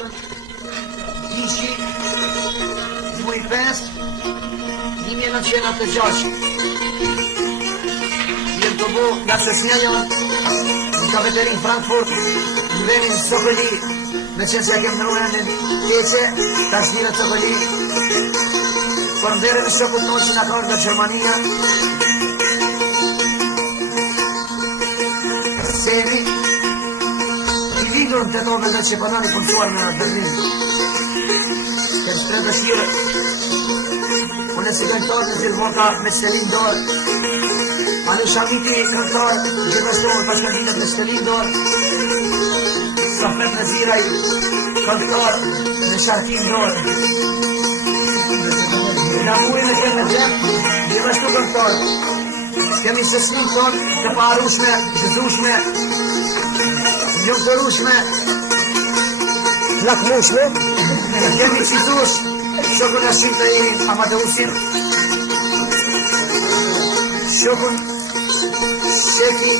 Ishi, zmuj 5, 1996. Jem të bu nga Shesnjenja, në kafeterin Frankfurt, në venin Sokoli, me qenë se ja kem në rujën në keqe, ta shmire Sokoli, për ndere në shokut tonë që nga kërë nga Gjermania, Semi, i lindur në të tonë dhe që panani punësuar në Berlin. Kem shtre dëshire, unë si këngëtar në Zilvota me Stelin Dorë, anë Shamiti këngëtar, gjithashtu me pashkëndinët me Stelin Dorë, Safet Nëziraj, këngëtar me Sharkin Dorë, në mujë me kemë në gjemë, gjithashtu këngëtar, kemi sesmin tonë të parushme, gëzushme, njëftërushme, lakmushme, kemi qizush, shokun e shim të jeni Amadeusin, shokun shefi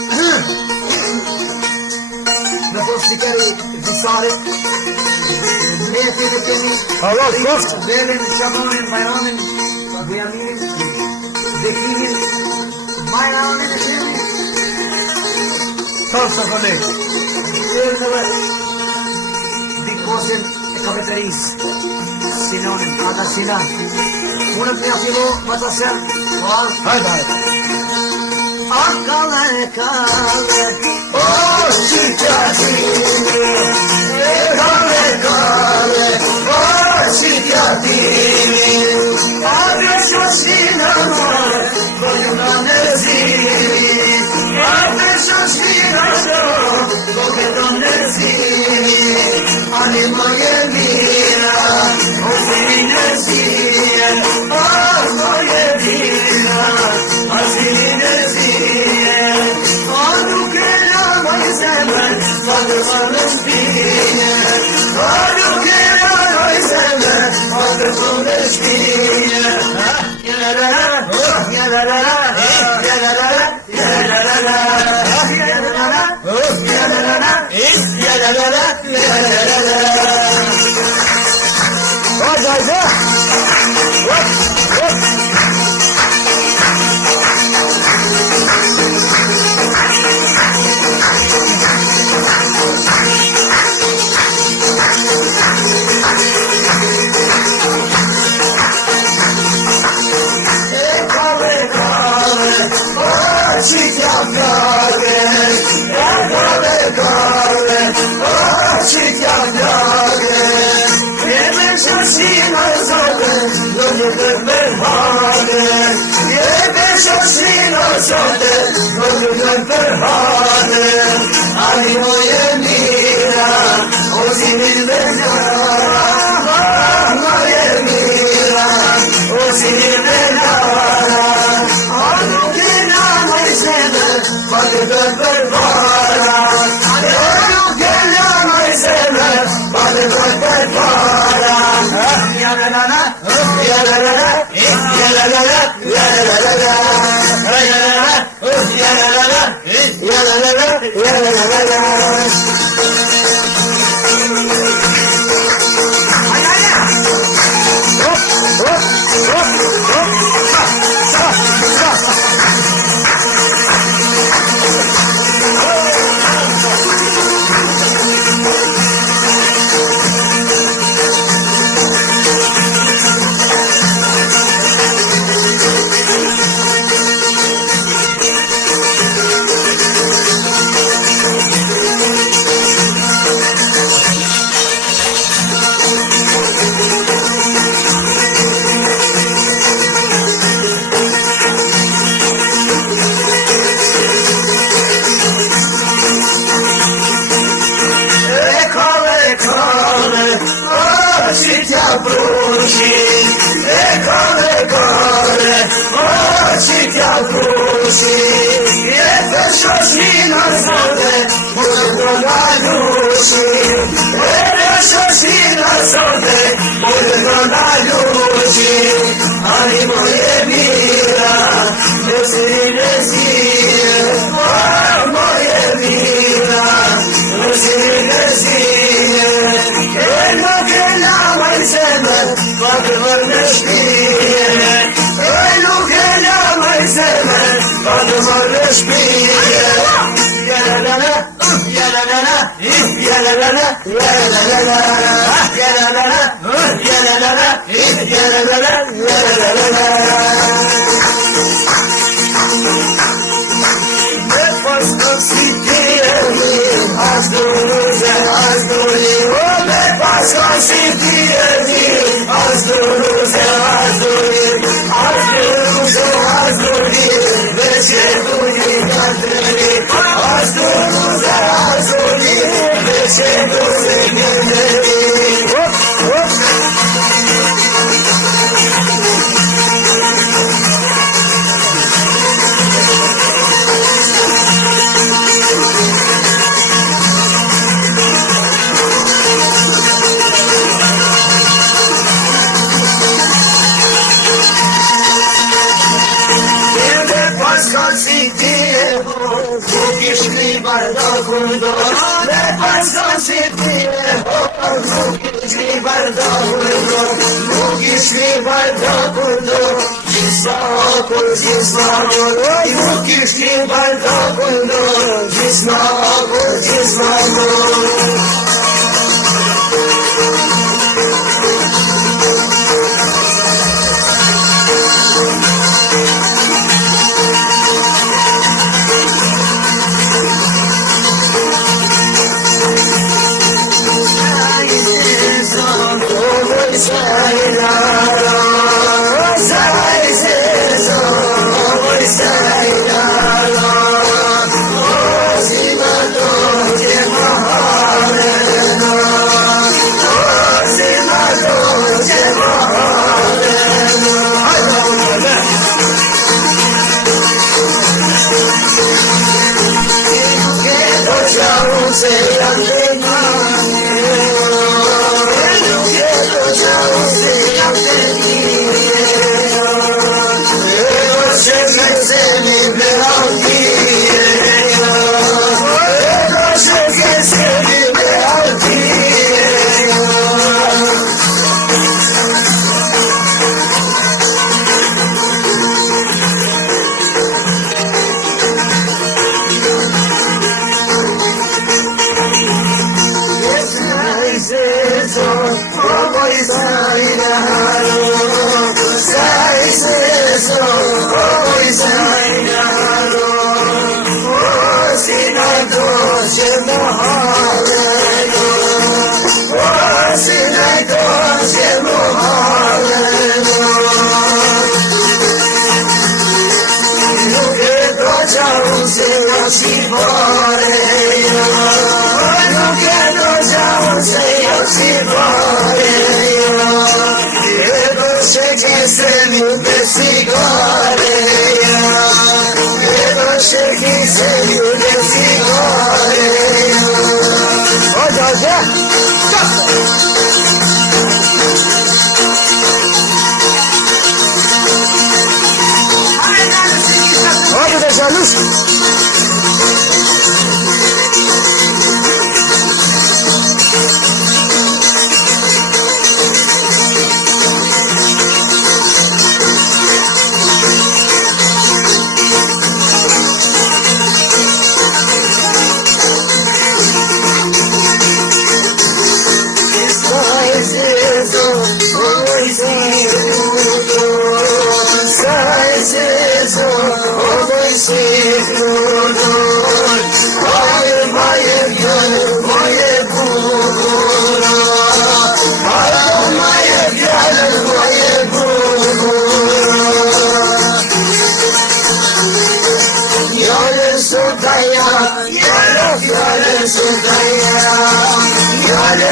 në posë spikeri Visarit, nefi dhe kemi Velin, Qamonin, Bajramin, Bujaminin, Dekimin, Bajramin e kemi Tërë së këlej Tërëve Dikosin e kafeterisë Sinonin, Ata Sinan Unë të një filo, më të sen Hajde Kale, kale O, qitja timi Kale, kale O, qitja timi Ave shoshina mare Vojna në zimi Ave shoshina mare Vojna në zimi Ani moje mira O zimi në zimi O moje mira O zimi në zimi O duke në moj zemen Madë në spine O duke në moj zemen Madë në spine Ani moje mira, o zimi venara, moje mira, o zimi venara, anu kena moj zeme, pade prepara, anu kena moj zeme, pade prepara. Ya la la la, ya la la la, ya la la la, ya la la la, ya la la la. Ya la la la, ya la la la la. Ay ay ay. Hop hop hop hop. Sa sa sa. Moje vida,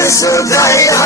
Sudaya,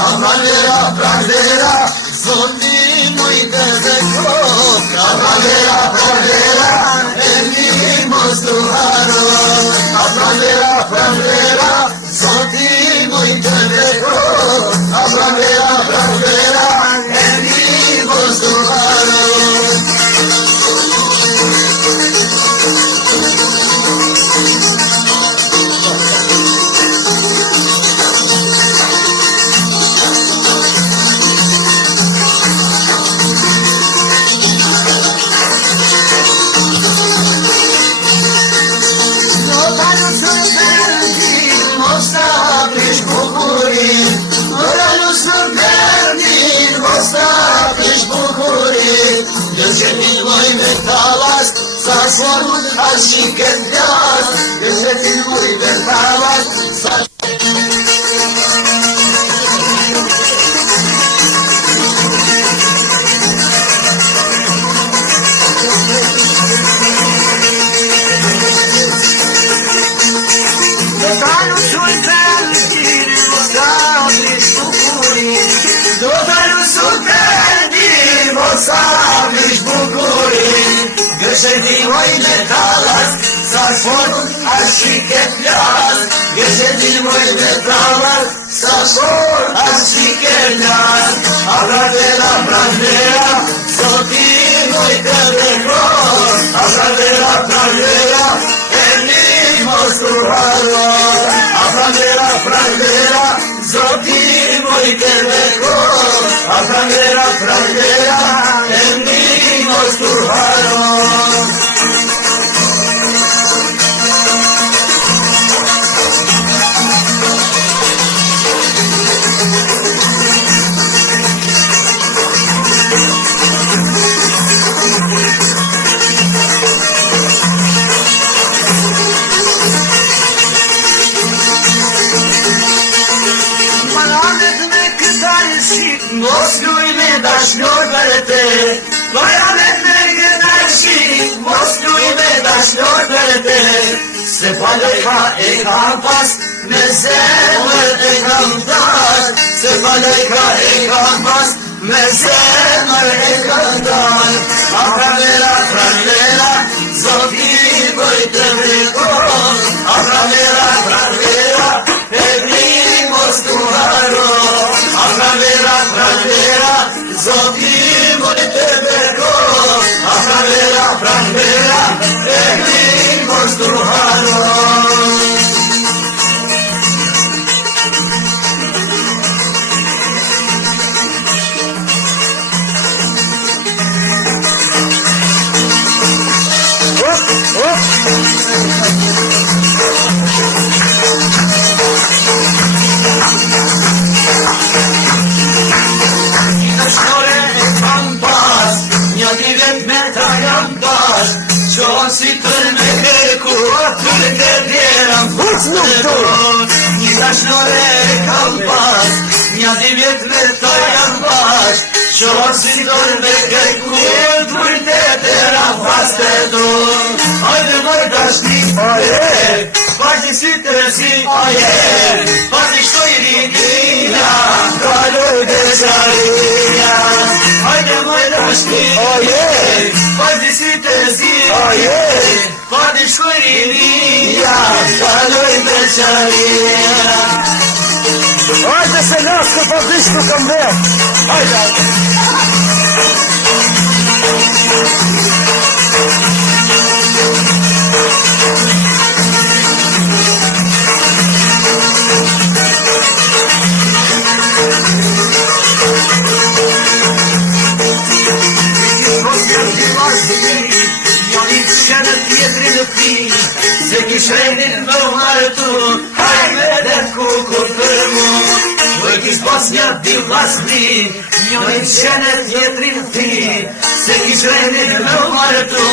Amalera, Gecenin boyu metalas Saçlarımın aşık etmez Gecenin boyu metalas Sabes bucurii Găsești voi metalas Saxfonul aşiketlas Găsești voi metalas Saxfonul aşiketlas Abradera pradera Sotii voi tădecor Abradera pradera Enigmos turharos Abradera pradera Sotii voi tădecor Abradera pradera Enigmos turharos Mosluj dashnor berte Bayanet ne gënaqi Mosluj dashnor berte Se palejka e kam pas Me zemër e kam dar Se palejka e kam pas Me zemër e kam dar A pranvera Zoti bëj të vrekon A pranvera E vri mos tu haro A pranvera Zoti bëj të vrekon A pranvera E vri mos tu haro Qohën si tër me kërku Tër të djeram Një dashnore e kam pas Një di vjet me ta jam bash Qohën si tër me kërku Tër të djeram pas të do Hajde moj dashni Pashni si të rësi Pashni shtoj rinina Kaloj dhe qarinja Hajde moj dashni Pashni si të rësi Pashni shtoj rinina Kaloj dhe qarinja Hajde se naskë po dishtu kam dhe Hajde Se kishenin më martu Hajme dhe kukur për mu Vë kis pas një di vlasni Njërin qenet jetrin ti Se kishenin më martu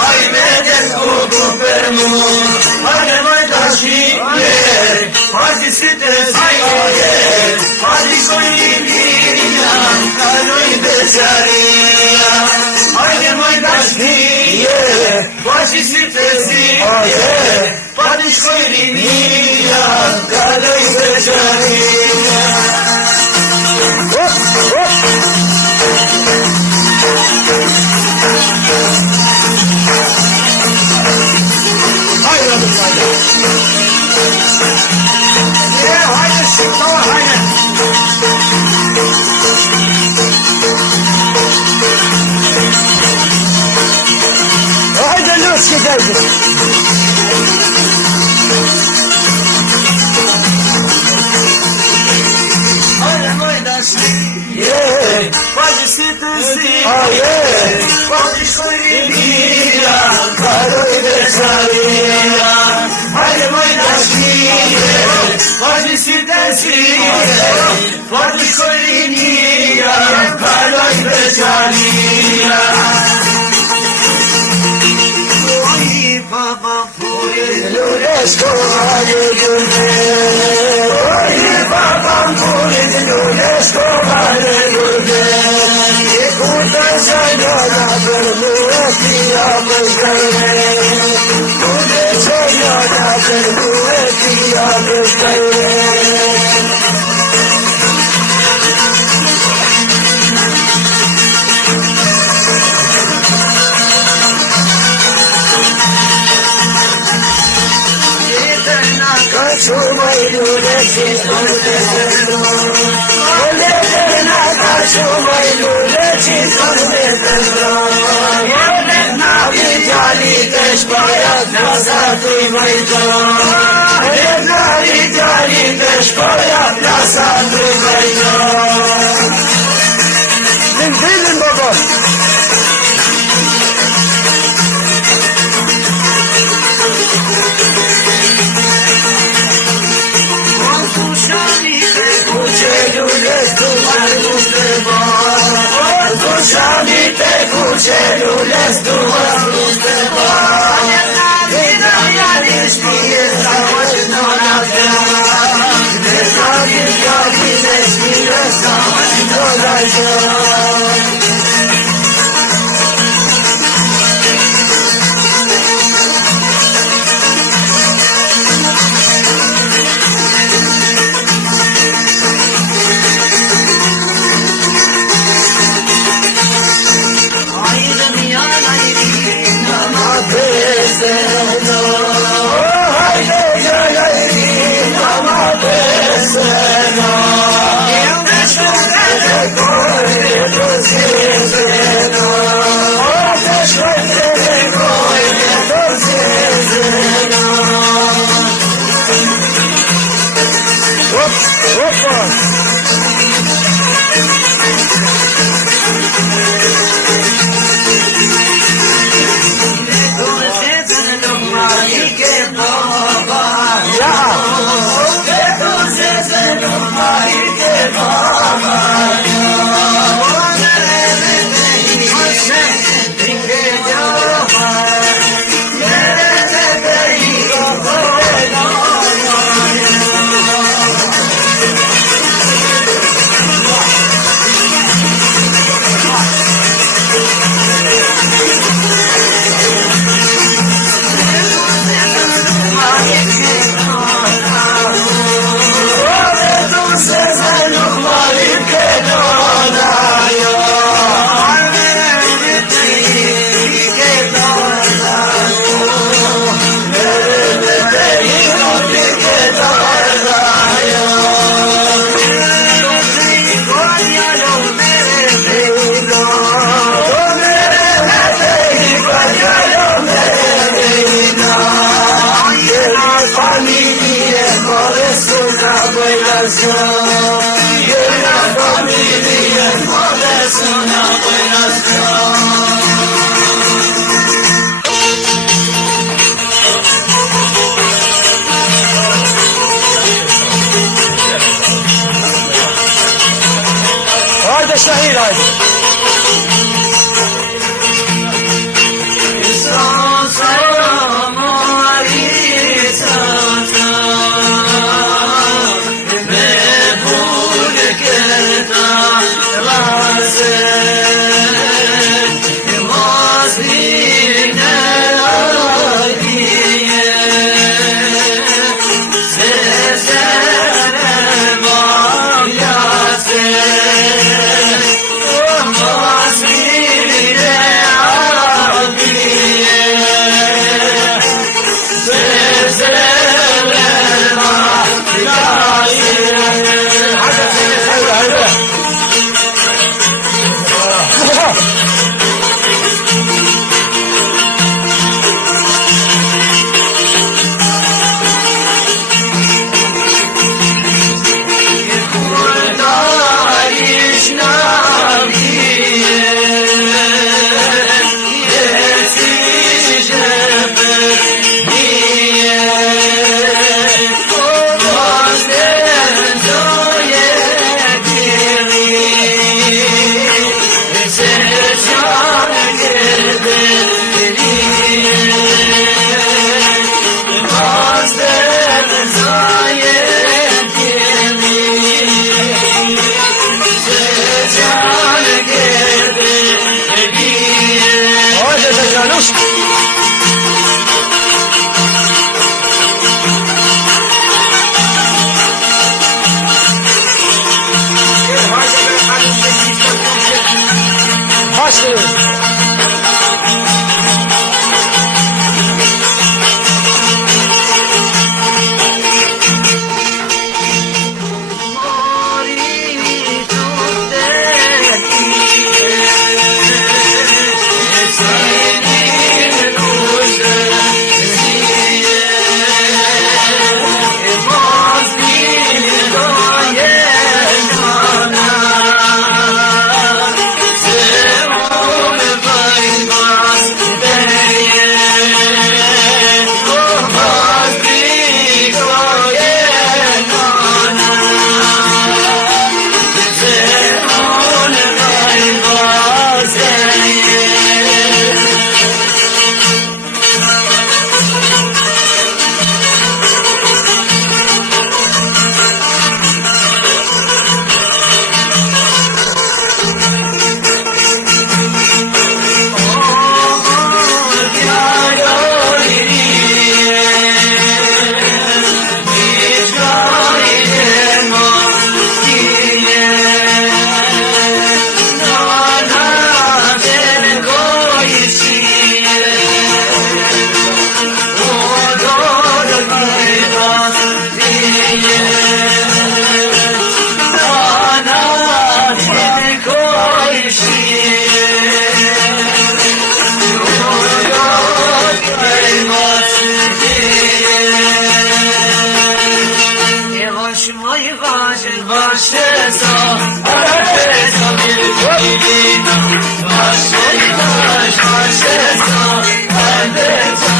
Hajme dhe kukur për mu Hajme më tashi Pazi si të zi Pazi shojnimia Kaloj beqaria Hajme më tashi Pazi si të zi Pazi shojnimia Kaloj beqaria Hajde shqiptar, hajde Hajde lëski dejde Hajde moj dashni Pazi si të zi Pazi shkojnimia Kaloj beqaria Hajde moj dashni Pazi si të zi Pazi shkojnimia Kaloj beqaria papa puri lulesko ale gulbe Oye papa puri lulesko ale gulbe Ye kuta sajada perlu etiya beskare Kuta sajada perlu etiya beskare Chumay lule chisparmelo, ole na chumay lule chisparmelo, ole na vijali deshpaya plaza tu maito, ole na vijali deshpaya plaza tu maito. Din baba. Shami te kuche lules tu Mustafa Vida ya dishmiye sawaj nona Desagi ya dishmiye sawaj nona Haydi şehir haydi. Başlesa, arabesa bir dilina. Başlesa, arabesa